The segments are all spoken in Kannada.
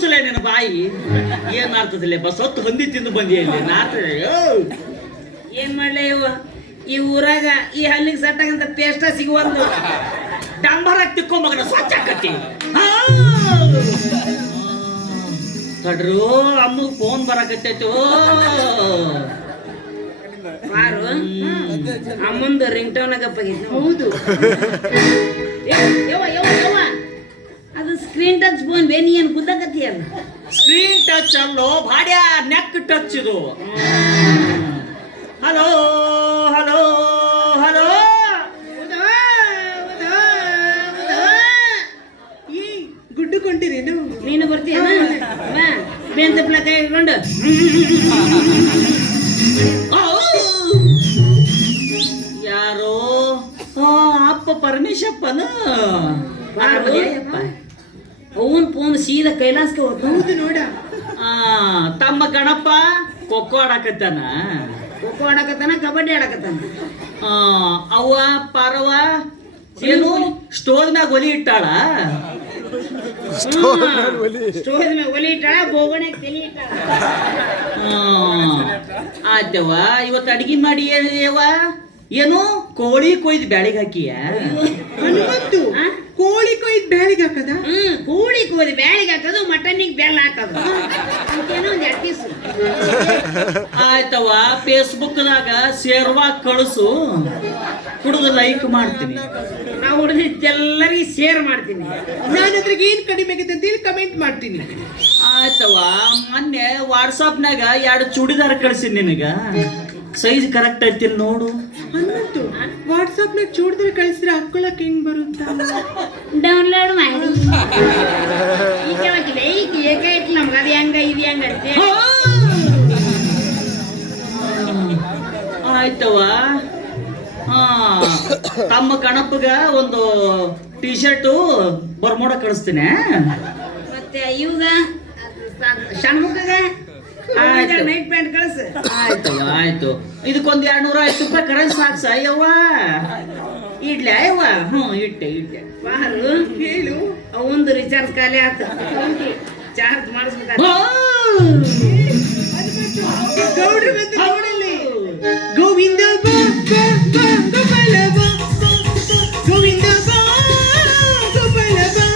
ಮುಚ್ಚಲೇ ನಿನ್ನ ಬಾಯಿ. ಏನ್ ಮಾಡ್ತದಿಲ್ಲ ಬಸತ್ತು ಹೊಂದಿ ತಿಂದು ಬಂದಿಯಲ್ಲಿ ನಾರ್ತದೆ. ಏನ್ ಮಾಡ್ಲಿ ಇವ ಈ ಊರಾಗ ಈ ಹಲ್ಲಿಗೆ ಸಟ್ಟಾಗಂತ ಪೇಸ್ಟ ಸಿಗುವಂದು ಡಂಬರ ತಿಕ್ಕೊಂಬಗನ ಸ್ವಚ್ಛ ಆಕತಿ. ತಡ್ರು ಅಮ್ಮಗೆ ಫೋನ್ ಬರಕತ್ತೈತು. ಮಾರು ಅಮ್ಮಂದು ರಿಂಗ್ ಟೋನ್ ಆಗಪ್ಪಾಗಿತ್ತು. ಹೌದು ಯವ್ವ ಯವ್ವ ಯವ್ವ ಅದು ಸ್ಕ್ರೀನ್ ಟಚ್ ಫೋನ್ ಬೇನಿ ಏನು ಗುದ್ದಕತ್ತೀಯಲ್ಲ. ಸ್ಕ್ರೀನ್ ಟಚ್ ಅಲ್ಲೋ ಭಾಡ್ಯ, ನೆಕ್ ಟಚ್ ಇದು. Hello hello hello. ಈ ಗುಡ್ಡು ಕೊಂಡಿರೇನು? ನೀನು ಬರ್ತೀಯ ಬೇನ್ ತಪ್ಪಲ ಕೈ ಹಿಡ್ಕೊಂಡು. ಯಾರೋ ಅಪ್ಪ ಪರಮೇಶಪ್ಪನ. ಅವನ್ ಫೋನ್ ಸೀದಾ ಕೈಲಾಸಕ್ಕೆ ಹೋಗ್ತು. ಹೌದು ನೋಡ. ತಮ್ಮ ಗಣಪ ಖೋಖೋ ಆಡಕತ್ತಾನ. ಖೋಖೋ ಆಡಕತ್ತಾನ, ಕಬಡ್ಡಿ ಆಡಕತ್ತಾನ. ಅವ್ವ ಪಾರವ ಏನು ಸ್ಟೋವ್ ಮ್ಯಾಗ ಒಲಿ ಇಟ್ಟಾಳ. ಸ್ಟೋವ್ ಮ್ಯಾಗ ಒಲಿ ಇಟ್ಟಾಳ, ಬೋಗಣೆ ತಲಿ ಇಟ್ಟಾಳ. ಆಯ್ತವ್ವ, ಇವತ್ತು ಅಡಿಗೆ ಮಾಡಿ ಏನು ಕೋಳಿ ಕೊಯ್ದು ಬ್ಯಾಳಿಗೆ ಹಾಕಿಯ. ಹನುಮಂತು ಕೋಳಿ ಕೊಯ್ದು ಬ್ಯಾಳಿಗೆ ಹಾಕದ? ಕೋಳಿ ಕೋದಿ ಬ್ಯಾಳಿಗೆ ಹಾಕೋದು, ಮಟನ್ನಿಗೆ ಬೆಲ್ಲ ಹಾಕೋದು. ಅಂತೇನೋ ಒಂದು ಅಟ್ಟಿಸು. ಆಯ್ತವ್ವ, ಫೇಸ್ಬುಕ್ದಾಗ ಸೇರ್ವಾ ಕಳಿಸು, ಕುಡಿದು ಲೈಕ್ ಮಾಡ್ತೀನಿ. ನಾವು ಹುಡುಗಿದ್ದೆಲ್ಲರಿಗೆ ಶೇರ್ ಮಾಡ್ತೀನಿ. ನಾನು ಅದ್ರಾಗ ಏನ್ ಕಡಿಮೆ ಆಗೈತೆ ಅಂತೇಳಿ ಕಮೆಂಟ್ ಮಾಡ್ತೀನಿ. ಆಯ್ತವ್ವ, ಮೊನ್ನೆ ವಾಟ್ಸಾಪ್ನಾಗ 2 ಚೂಡಿದಾರ ಕಳ್ಸಿನಿ ನಿನಗ. ಸೈಜ್ ಕರೆಕ್ಟ್ ಐತಿ ನೋಡು. ಹನುಮಂತು ವಾಟ್ಸಾಪ್ ನಾಗ ಚೂಡಿದ್ರೆ ಕಳಿಸಿದ್ರೆ ಹಾಕೊಳಕ್ ಹೆಂಗ್ ಬರುತ್ತಾ? ಡೌನ್ಲೋಡ್ ಮಾಡಿ. ಈಗ ಏಕ ಇಟ್ಲ ನಮ್ಗೆ ಅದು ಹೆಂಗ ಇದು ಹೆಂಗ ಅಂತೇಳಿ. ಆಯ್ತವ್ವ, ತಮ್ಮ ಗಣಪಗ ಒಂದು ಟೀ ಶರ್ಟು ಬರ್ಮೋಡ ಕಳಿಸ್ತೀನಿ. ಮತ್ತೆ ಇವಾಗ ಷಣ್ಮುಖಗ ನೈಟ್ ಪ್ಯಾಂಟ್ ಕಳಿಸು. ಆಯ್ತವ್ವ ಆಯ್ತು. ಇದಕ್ಕೊಂದು 250 ರೂಪಾಯಿ ಕರೆನ್ಸಿ ಹಾಕ್ಸ. ಅಯ್ಯವ್ವ ಇಡ್ಲಿ ಅಯ್ಯವ್ವ. ಇಟ್ಟೆ. ಬಾರು ಹೇಳು. ಅವಂದು ರಿಚಾರ್ಜ್ ಖಾಲಿ ಆತ, ಚಾರ್ಜ್ ಮಾಡಿಸ್ಬೇಕಾ. ಗೌಡ್ರು ಬಂದು ಗೌಡಲ್ಲಿ ಗೋವಿಂದ ಬಾ ಬಾ ಬಾ ಗೋಪಾಲ ಬಾ ಗೋವಿಂದ ಬಾ ಗೋಪಾಲ ಬಾ.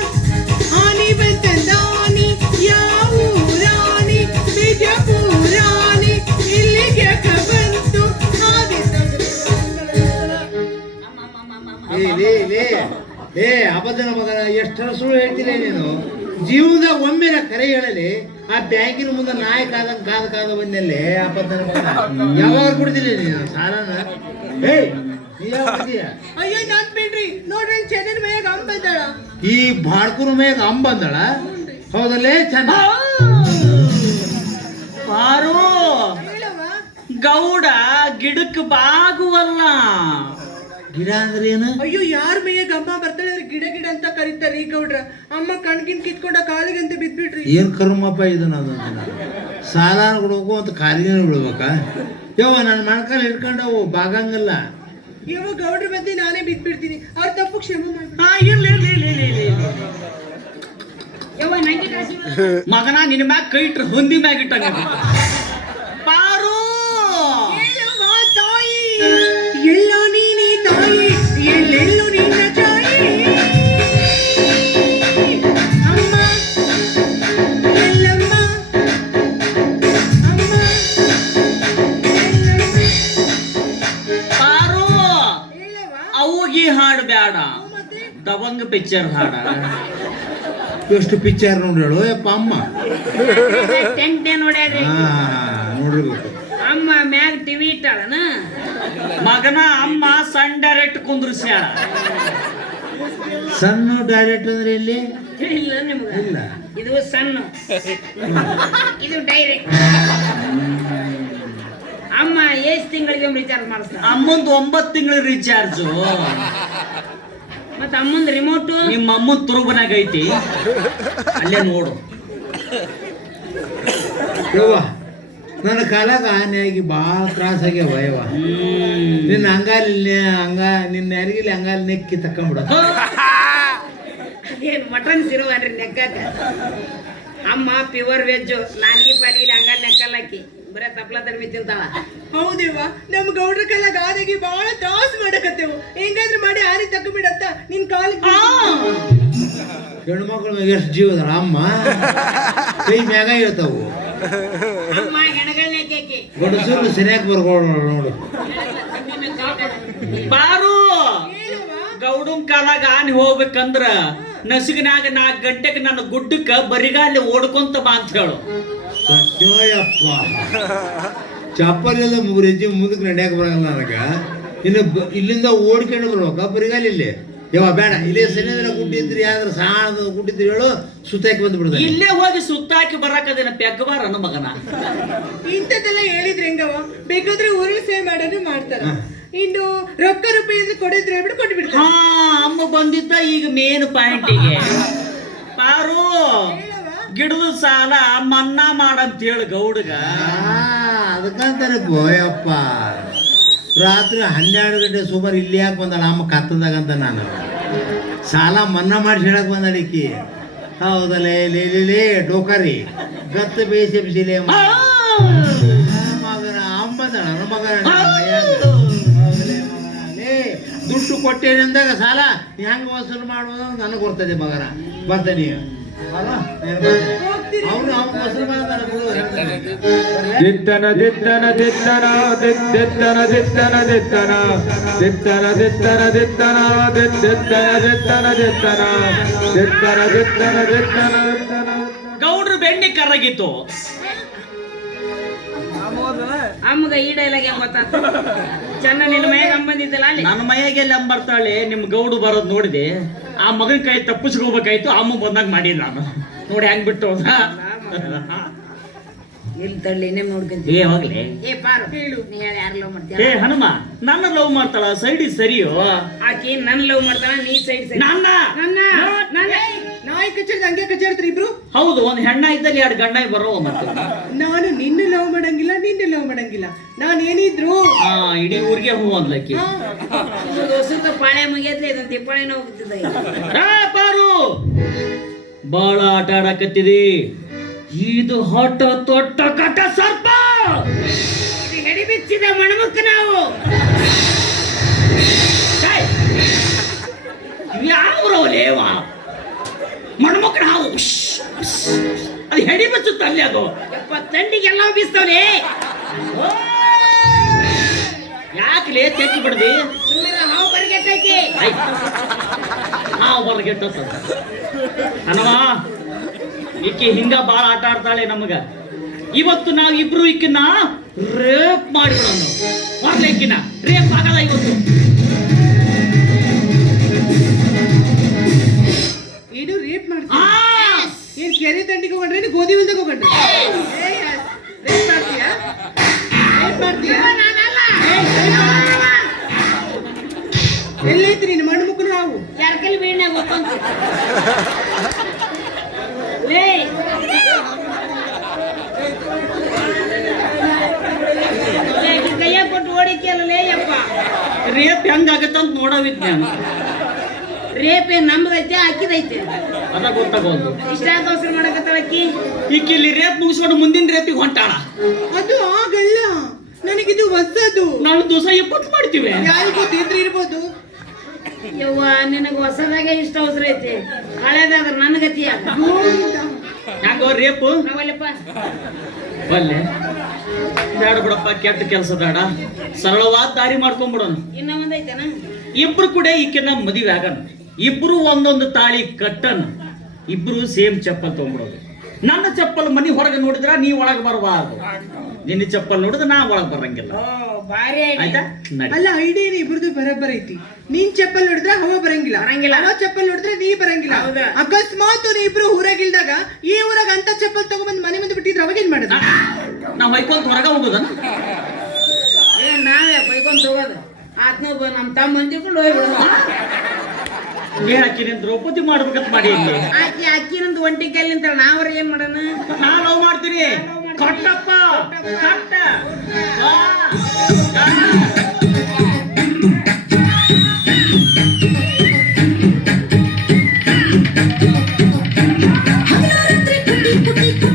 ಆನಿ ಬಂತಂದಾನಿ ಯಾವ ರಾಣಿ ಬಿಜಾಪುರಾಣಿ ಇಲ್ಲಿಗೆ ಬಂತು. ಏ ಅಬದ್ಧನ ಮಗನ, ಎಷ್ಟರ ಸುಳ್ಳು ಹೇಳ್ತೀನಿ ನೀನು. ಜೀವನದಾಗ ಒಮ್ಮೆನ ಕರೆ ಹೇಳಲಿ. ಆ ಬ್ಯಾಂಕಿನ ಮುಂದೆ ನಾಯಿ ಕಾದ ಬಂದಲ್ಲಿ ಅಬದ್ಧನ ಮಗನ. ಯಾವಾಗ ಕೊಡ್ತೀನಿ ನೀನು ಸಾಲನ? ಅಯ್ಯೋ ನಾನ್ ಬೇಡ್ರಿ ನೋಡ್ರಿ, ಚೆನ್ನನ್ ಮೇಯಾಗ ಅಂಬ ಬಂದಾಳ. ಈ ಬಾಡ್ಕುನ ಮೇಗ ಅಂಬ ಬಂದಳ. ಹೌದಲ್ಲೇ ಚೆನ್ನ ಪಾರು ಹೇಳವ್ವ. ಗೌಡ ಗಿಡಕ್ಕೆ ಬಾಗುವಲ್ಲ. ಗಿಡ ಅಂದ್ರೆ ಏನು? ಅಯ್ಯೋ ಯಾರ ಮೇಯಾಗ ಅಮ್ಮ ಬರ್ತಾಳೆ ಅವ್ರಿಗೆ ಗಿಡ ಗಿಡ ಅಂತ ಕರೀತಾರೆ ಈ ಗೌಡ್ರ. ಅಮ್ಮ ಕಣ್ಗಿನ್ ಕಿತ್ಕೊಂಡ ಕಾಲಿಗೆ ಅಂತ ಬಿದ್ಬಿಟ್ರಿ. ಏನ್ ಕರ್ಮಪ್ಪ ಇದು? ನಾವು ಸಾಲ ಕೊಡ್ಬೇಕು ಅಂತ ಕಾಲಿಗೆ ಬಿಡ್ಬೇಕ? ಯವ್ವ ನನ್ನ ಮಣ್ಕಾಲ್ ಹಿಡ್ಕೊಂಡವು ಬಾಗಂಗಿಲ್ಲ. ಯಾವ ಗೌಡ್ರ ಬಂದು ನಾನೇ ಬಿದ್ಬಿಡ್ತೀನಿ. ಅವ್ರ ತಪ್ಪು ಕ್ಷಮೆ ಮಾಡ್ಬಿಡಿ. ಇರ್ಲಿ. ಯವ್ವ ನಂಗೆ ಕಾಸಿ ಮಗನ ನಿನ್ನ ಮ್ಯಾಗ ಕೈ ಇಟ್ರ ಹೊಂದಿ ಮ್ಯಾಗ ಇಟ್ಟಂಗ. ಪಾರು ಹೇಳವ್ವ ತಾಯಿ, ಎಲ್ಲೋ ನೀನೇ ತಾಯಿ, ಎಲ್ಲೆಲ್ಲೂ ನಿನ್ನ ತಾಯಿ. ಅಮ್ಮ ಎಲ್ಲಮ್ಮ, ಅಮ್ಮ ಪಾರು ಹೇಳವ್ವ. ಅವ್ಗಿ ಹಾಡು ಬ್ಯಾಡ, ಮತ್ತೆ ದವಂಗ ಪಿಕ್ಚರ್ ಹಾಡ. ಎಷ್ಟು ಪಿಕ್ಚರ್ ನೋಡ್ಯಾಳು ಯಪ್ಪ ಅಮ್ಮ. ಟೆಂಟ್ ನೋಡ್ಯಾಡ್ರಿ. ನೋಡ್ಬೇಕು. ಅಮ್ಮ ಮ್ಯಾಗ ಟಿವಿ ಇಟ್ಟಾಳನ. ಮಗನ ಅಮ್ಮ ಸಣ್ಣ ಡೈರೆಕ್ಟ್ ಕುಂದ್ರಿಸ್ಯಾಳ. ಸಣ್ಣ ಡೈರೆಕ್ಟ್ ಅಂದ್ರೆ ಇಲ್ಲಿ ಇಲ್ಲ ನಿಮ್ಗ. ಇಲ್ಲ. ಇದು ಸಣ್ಣ, ಇದು ಡೈರೆಕ್ಟ್. ಅಮ್ಮ ಎಷ್ಟು ತಿಂಗಳಿಗೆ ರಿಚಾರ್ಜ್ ಮಾಡಿಸ್ತಾಳ. ಅಮ್ಮಂದು 9 ತಿಂಗಳ ರಿಚಾರ್ಜು. ಮತ್ತ ಅಮ್ಮಂದ್ ರಿಮೋಟ್ ನಿಮ್ಮ ಅಮ್ಮನ್ ತುರುಬನಾಗ ಐತಿ, ಅಲ್ಲೇ ನೋಡು. ಯವ್ವ ನನ್ನ ಕಾಲಾಗ ಆನೆಯಾಗಿ ಭಾಳ ತ್ರಾಸ ಆಗ್ಯಾವ ಯವ್ವ. ನಿನ್ನ ನಿನ್ನ ಯಾರಿಗಿಲ್ಲಿ ಅಂಗಾಲಿ ನೆಕ್ಕಿ ತಕೊಂಬಿಡ. ಅದೇನು ಮಟನ್ ಸಿರುವನ್ರಿ ನೆಕ್ಕಾಕ. ಅಮ್ಮ ಅಮ್ಮ ಪ್ಯೂರ್ ವೆಜ್ ನಾಲ್ಗಿ ಪಾಲಿಗೆ ಹಂಗ ನೆಕ್ಕಲ್ಲಾಕಿ ಬರೇ ತಪ್ಲ ತರ್ಬಿ ತಿಂತಾಳ. ಹೌದೇವ ನಮ್ ಗೌಡ್ರ ಕೈಲ ಗಾದಾಗಿ ಬಾಳ ತ್ರಾಸ ಮಾಡಕತ್ತೇವು. ಹೆಂಗಾದ್ರೂ ಮಾಡಿ ಆರಿ ತಗೊಂಬಿಡತ್ತ ನಿನ್ ಕಾಲಿಗೆ. ಹೆಣ್ಮಕ್ಳು ಎಷ್ಟು ಜೀವದ ಅಮ್ಮ ಕೈ ಮ್ಯಾಗ ಇರ್ತಾವು. ಅಮ್ಮ ಹೆಣಗಳನ್ನ ಕೇಕಿ ಗಡಸರು ಸರಿಯಾಗಿ ಬರ್ಕೊಳ ನೋಡು. ಬಾರು ಹೇಳುವ ಗೌಡನ್ ಕಾಲಾಗ ಆನಿ ಹೋಗ್ಬೇಕಂದ್ರ ನಸುಗಿನಾಗ 4 ಗಂಟೆಗೆ ನನ್ನ ಗುಡ್ಡಕ್ಕ ಬರಿಗಾಲಿ ಓಡ್ಕೊಂತ ಬಾ ಅಂತ ಹೇಳು. ಸತ್ಯಪ್ಪ ಚಪ್ಪಲ್ ಎಲ್ಲ 3 ಹೆಜ್ಜೆ ಮುಂದಕ್ಕೆ ನಡೆಯಕ ಬರಲ್ಲ ನನಗ. ಇನ್ನು ಇಲ್ಲಿಂದ ಓಡ್ಕೊಂಡು ಬರ್ಬೇಕ ಬರಿಗಾಲಿ ಇಲ್ಲಿ ಯಾವ ಬೇಡ ಇಲ್ಲೇ ಸನಿದ್ರ ಗುಡ್ಡಿದ್ರಿ ಯಾವ್ದ್ರ ಸಾಣದ ಗುಡ್ಡಿದ್ರಿ ಹೇಳು ಸುತ್ತಾಕಿ ಬಂದು ಬಿಡ್ತಾರೆ. ಇಲ್ಲೇ ಹೋಗಿ ಸುತ್ತಾಕಿ ಬರಾಕದೇನ ಪೆಗ್ಗಬಾರ ಅನ್ನ ಮಗನ. ಇಂಥದ್ದೆಲ್ಲ ಹೇಳಿದ್ರೆ ಹೆಂಗವ? ಬೇಕಾದ್ರೆ ಊರಿಗೆ ಸೇವೆ ಮಾಡೋದು ಮಾಡ್ತಾರ. ಇನ್ನು ರೊಕ್ಕ ರೂಪಾಯಿ ಅಂದ್ರೆ ಕೊಡಿದ್ರೆ ಹೇಳ್ಬಿಟ್ಟು ಕೊಟ್ಟು ಬಿಡ್ತಾರ. ಹಾ ಅಮ್ಮ ಬಂದಿದ್ದ ಈಗ ಮೇನ್ ಪಾಯಿಂಟಿಗೆ. ಪಾರು ಗಿಡದ ಸಾಲ ಮನ್ನಾ ಮಾಡಂತ ಹೇಳು ಗೌಡಗ. ಅದಕ್ಕಂತಾನೆ ಬೋಯಪ್ಪ ರಾತ್ರಿ 12 ಗಂಟೆ ಸುಮಾರು ಇಲ್ಲಿ ಯಾಕೆ ಬಂದಾಳ ಅಮ್ಮ ಕತ್ತದಾಗಂತ ನಾನು ಸಾಲ ಮನ್ನಾ ಮಾಡಿ ಹೇಳಕ್ ಬಂದಾಳ ಈಕಿ. ಹೌದಲೇ ಲೇ ಡೋಕಾರಿ ಗತ್ತ ಬೇಸಿಲೆ ಮಗನ ಅಮ್ಮದಳ ಮಗನ ದುಡ್ಡು ಕೊಟ್ಟೇನೆಂದಾಗ ಸಾಲ ಹೆಂಗ ವಸೂಲು ಮಾಡುವುದು ನನಗೆ ಗೊತ್ತದೆ ಮಗನ. ಬರ್ತಾನೆ ಅವನು ವಸೂಲು ಮಾಡ್ತಾನೆ. ದಿತ್ತನ ದಿತ್ತನ ದಿತ್ತನ ದಿತ್ತನ ದಿತ್ತನ ದಿತ್ತನ ದಿತ್ತನ ದಿತ್ತನ ದಿತ್ತನ ದಿತ್ತನ ದಿತ್ತನ ದಿತ್ತನ ದಿತ್ತನ ದಿತ್ತನ ದಿತ್ತನ ದಿತ್ತನ. ಗೌಡ್ರು ಬೆಣ್ಣೆ ಕರಗಿತ್ತು. ಅಮ್ಮಗ ಈ ಡೈಲಾಗ್ ಹೆಂಗ್ ಗೊತ್ತಾಗ್ತ? ಚೆನ್ನ ನಿನ್ನ ಮೈಯಾಗ ಅಮ್ಮ ಬಂದಿದ್ದಲ್ಲ ಅಲ್ಲಿ. ನನ್ನ ಮೈಯಾಗೆ ಬರ್ತಾಳೆ ನಿಮ್ ಗೌಡು ಬರೋದ್ ನೋಡಿದೆ. ಆ ಮಗನ ಕೈ ತಪ್ಪಿಸ್ಕೋಬೇಕಾಯ್ತು. ಅಮ್ಮ ಬಂದಾಗ ಮಾಡಿಲ್ಲ ನಾನು ನೋಡಿ ಹೆಂಗ್ ಬಿಟ್ಟು ಹೋದ. ಇಲ್ಲಿ ತಳ್ಳಿ ಇನ್ನೇ ನೋಡ್ಕೊಂತ. ಏ ಹೋಗ್ಲಿ. ಏ ಪಾರು ಹೇಳು ನೀ ಹೇಳಿ ಯಾರು ಲವ್ ಮಾಡ್ತೀಯ? ಏ ಹನುಮ ನನ್ನ ಲವ್ ಮಾಡ್ತಾಳ ಸೈಡ್ ಸರಿಯೋ. ಆಕಿ ನನ್ ಲವ್ ಮಾಡ್ತಾಳ ನೀ ಸೈಡ್ ಸೈಡ್. ನನ್ನ ನಾಯಿ ಕಚ್ಚೇರಿ ಹಂಗೆ ಕಚ್ಚಾಡ್ತಾರೆ ಇಬ್ರು. ಹೌದು ಒಂದ್ ಹೆಣ್ಣ ಇದ್ದಲ್ಲಿ 2 ಗಂಡ ಬರೋ ಮತ್ತೆ. ನಾನು ನಿನ್ನ ಲವ್ ಮಾಡಂಗಿಲ್ಲ ನಿನ್ನೆ ಲವ್ ಮಾಡಂಗಿಲ್ಲ. ನಾನು ಏನಿದ್ರು ಹಾ ಇಡೀ ಊರಿಗೆ ಹೂ ಅಂದ್ಲಕ್ಕಿ. ಹೊಸದ ಪಾಳೆ ಮುಗಿಯತ್ಲೆ ಇದೊಂದು ತಿಪ್ಪಾಳಿನ ಹೋಗ್ತಿದ್ದ. ಪಾರು ಬಾಳ ಆಟ ಆಡಕತ್ತಿದಿ. ಇದು ಹೊಟ್ಟ ತೊಟ್ಟ ಕಟ್ಟ ಸರ್ಪ ಹೆಡಿ ಬಿಚ್ಚಿದ ಮಣಮುಕ್ಕ ನಾವು ಯಾವ್ರವಲೇವ ಮಣ್ಮಕ್ಳ ಹಾವು ಅದು ಹೆಡಿ ಬಚ್ಚುತ್ತ ಅಲ್ಲಿ. ಅದು ತಂಡಿಗೆಲ್ಲ ಬೀಸ್ತವ್ರಿ. ಯಾಕಲೇ ತೆಕ್ಕಿ ಬಿಡ್ದಿ? ಸುಮ್ಮನೆ ಹಾವು ಬರ್ಗೆಟ್ಟೈತಿ. ಹಾವು ಹೊರಗೆಟ್ಟ ಹನುಮ ಈಕಿ ಹಿಂಗ ಬಾಳ ಆಟ ಆಡ್ತಾಳೆ ನಮಗ. ಇವತ್ತು ನಾವಿಬ್ರು ಈಕಿನ ರೇಪ್ ಮಾಡಿಬಿಡೋಣ. ಬರ್ಲಿಕ್ಕಿನ ರೇಪ್ ಆಗಲ್ಲ ಇವತ್ತು. ಏನು ರೇಪ್ ಮಾಡ್ತೀಯ? ಏನ್ ಕೆರೆ ದಂಡಿಗೆ ಹೋಗ್ರಿ ಗೋಧಿ ಹುಲ್ದಾಗ ಹೋಗ್ರಿ ರೇಪ್ ಮಾಡ್ತೀಯಾ? ರೇಪ್ ಮಾಡ್ತೀಯಾ? ಎಲ್ಲೈತಿ ನೀನು ಮಣ್ಣು ಮುಕ್ಕನ ಹಾವು? ಚರ್ಕಲ್ ಬೀಳ್ನಾಗ ಹೋಗ್ಕೊಂತ ಲೇ ಕೈಯ ಕೊಟ್ಟು ಓಡಿಕೆ ಅಲ್ಲ ಲೇ ಯಪ್ಪ. ರೇಪ್ ಹೆಂಗಾಗತ್ತಂತ ನೋಡವಿದ್ ನಾನು. ರೇಪ್ ಏನ್ ನಮ್ದೈತೆ ಅಕ್ಕಿದೈತೆ ಅದ ಗೊತ್ತಾಗೋದು. ಇಷ್ಟಾದ ಅವಸರ ಮಾಡಕತ್ತಾಳ ಅಕ್ಕಿ. ಈಕಿ ಇಲ್ಲಿ ರೇಪ್ ಮುಗಿಸ್ಕೊಂಡು ಮುಂದಿನ ರೇಪಿಗೆ ಹೊಂಟಾಳ. ಅದು ಆಗಲ್ಲ, ನನಗಿದು ಹೊಸದು. ನಾವು ದಿವಸ 20 ಮಾಡ್ತೀವಿ. ಯಾರಿಗೂ ಗೊತ್ತಿದ್ರೆ ಇರ್ಬೋದು. ಯವ್ವ ನಿನಗ ಹೊಸದಾಗೆ ಇಷ್ಟ ಅವಸರ ಐತಿ, ಹಳೇದಾದ್ರ ನನ್ನ ಗತಿ ಯಾಕೋ ರೇಪು ನಾವಲ್ಲಪ್ಪ ಬಲ್ಲೆ ಬೇಡ ಬಿಡಪ್ಪ. ಕೆಟ್ಟ ಕೆಲಸ ಬೇಡ, ಸರಳವಾದ ದಾರಿ ಮಾಡ್ಕೊಂಡ್ಬಿಡೋಣ. ಇನ್ನ ಒಂದೈತನ ಇಬ್ರು ಕೂಡ ಈಕೆನ ಮದುವೆ ಆಗಣ. ಇಬ್ರು ಒಂದೊಂದು ತಾಳಿ ಕಟ್ಟಣ. ಇಬ್ರು ಸೇಮ್ ಚಪ್ಪಲ್ ತಗೊಂಡ್ಬಿಡೋದು. ನನ್ನ ಚಪ್ಪಲ್ ಮನಿ ಹೊರಗೆ ನೋಡಿದ್ರ ನೀ ಒಳಗೆ ಬರಬಾರ್ದು. ನಿನ್ನ ಚಪ್ಪಲ್ ನೋಡಿದ್ರೆ ನಾ ಒಳಗೆ ಬರಂಗಿಲ್ಲ. ಭಾರಿ ಆಯ್ತಾ? ಅಲ್ಲ ಐಡಿಯಾ ಇಬ್ರದು ಬರಬ್ಬರ ಐತಿ. ನೀನ್ ಚಪ್ಪಲ್ ನೋಡಿದ್ರೆ ಹವ ಬರಂಗಿಲ್ಲ, ಅವ ಚಪ್ಪಲ್ ನೋಡಿದ್ರೆ ನೀ ಬರಂಗಿಲ್ಲ. ಅಕಸ್ಮಾತ್ ನೀ ಇಬ್ರು ಊರಾಗಿಲ್ದಾಗ ಈ ಊರಾಗ ಅಂತ ಚಪ್ಪಲ್ ತಗೊಂಡ್ಬಂದ್ ಮನೆ ಮುಂದೆ ಬಿಟ್ಟಿದ್ರೆ ಅವಾಗ ಏನ್ ಮಾಡೋದು? ನಾವ್ ಹೊಯ್ಕೊಂತ ಹೊರಗ ಹೋಗೋದ? ನಾವೇ ಬೈಕೊಂತ ಹೋಗೋದು. ಆತ್ನ ನಮ್ ತಮ್ಮ ಮಂದಿಕೊಂಡು ಹೋಗ್ಬಿಡೋದು. ಆಕಿ ದ್ರೌಪದಿ ಮಾಡ್ಬೇಕಂತ ಮಾಡಿ ಆಕಿ ಅಕ್ಕಿನಂದು ಒಂಟಿ ಕಲ್ಲಿಂತ ನಾವ್ರ ಏನ್ ಮಾಡೋಣ? ನಾ ಲವ್ ಮಾಡ್ತೀನಿ. ಕಟ್ಟಪ್ಪ ಕಟ್ಟ ಹಗಲು ರಾತ್ರಿ ಪುಟ್ಟಿ